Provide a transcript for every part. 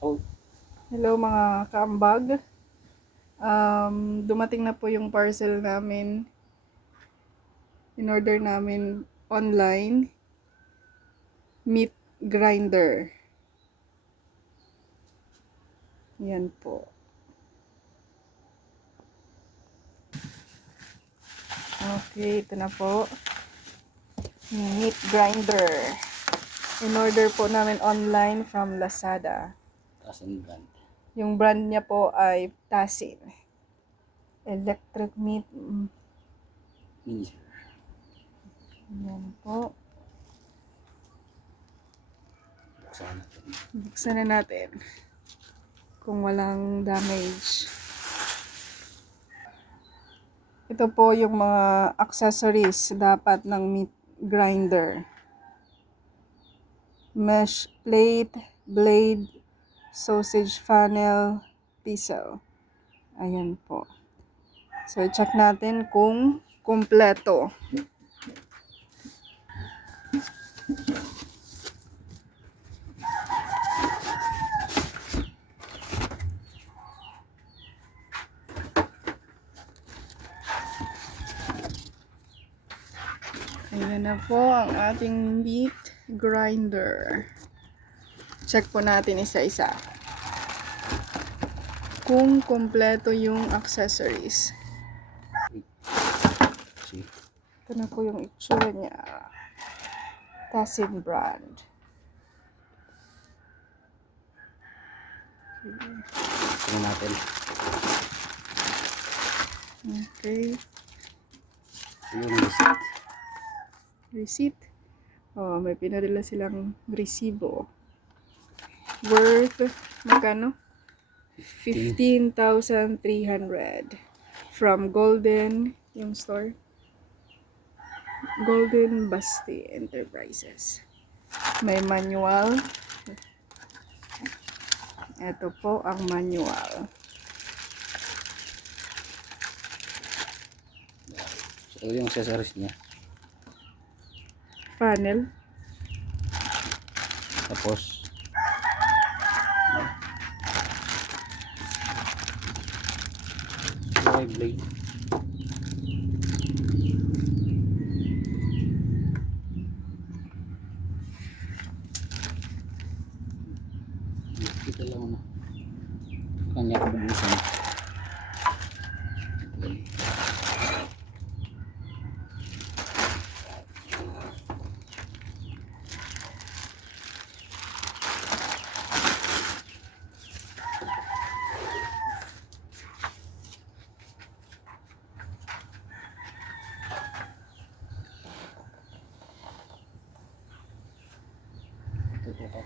Hello mga kaambag. Dumating na po yung parcel namin. In-order namin online. Meat grinder. Yan po. Okay, ito na po. Meat grinder. In-order po namin online from Lazada. Tasin brand. Yung brand niya po ay Tasin. Electric meat. Miniature. Yan po. Buksan natin. Buksan na natin. Kung walang damage. Ito po yung mga accessories dapat ng meat grinder. Mesh plate, blade, sausage funnel, piezo. Ayan po. So, check natin kung kumpleto. Ayan na po ang ating meat grinder. Check po natin isa-isa. Kung kumpleto yung accessories. See? Ito na po yung itsura niya. Tasin brand. Tingnan natin. Okay. Yung receipt. Receipt. Oh, may pinadala silang resibo. Worth, magkano? 15,300. From Golden, yung store. Golden Basti Enterprises. May manual. Ito po ang manual. So, yung accessories niya. Funnel. Tapos, may blade. Kita lang ano. Kanya ko bubusan. Ito ka.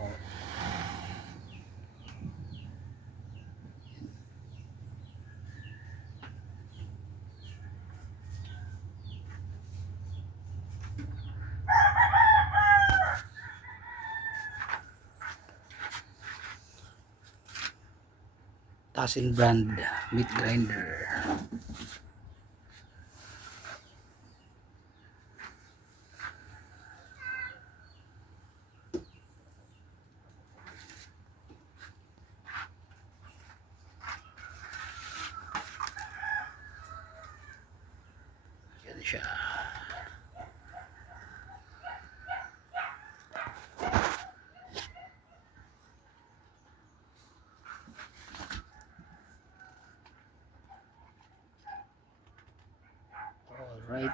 Tasin brand meat grinder. Yan siya. All right.